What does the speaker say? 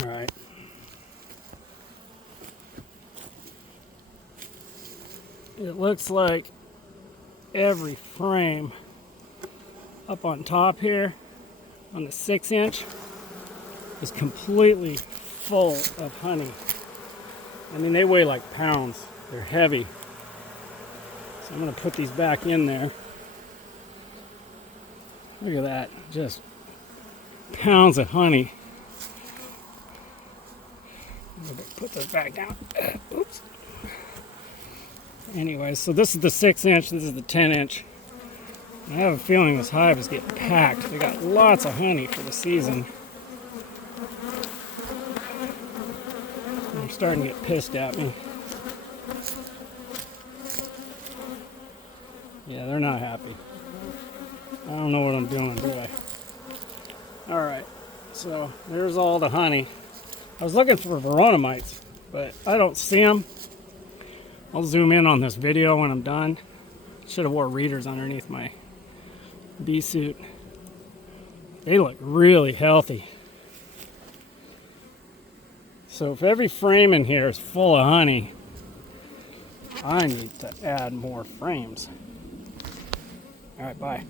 All right. It looks like every frame up on top here on the 6-inch is completely full of honey. I mean, they weigh like pounds. They're heavy. So I'm going to put these back in there. Look at that. Just pounds of honey. I'm going to put those back down. Oops. Anyway, so this is the 6-inch, this is the 10-inch. I have a feeling this hive is getting packed. They got lots of honey for the season. They're starting to get pissed at me. Yeah, they're not happy. I don't know what I'm doing, do I? Alright, so there's all the honey. I was looking for Verona mites, but I don't see them. I'll zoom in on this video when I'm done. Should have wore readers underneath my bee suit. They look really healthy. So if every frame in here is full of honey, I need to add more frames. All right, bye.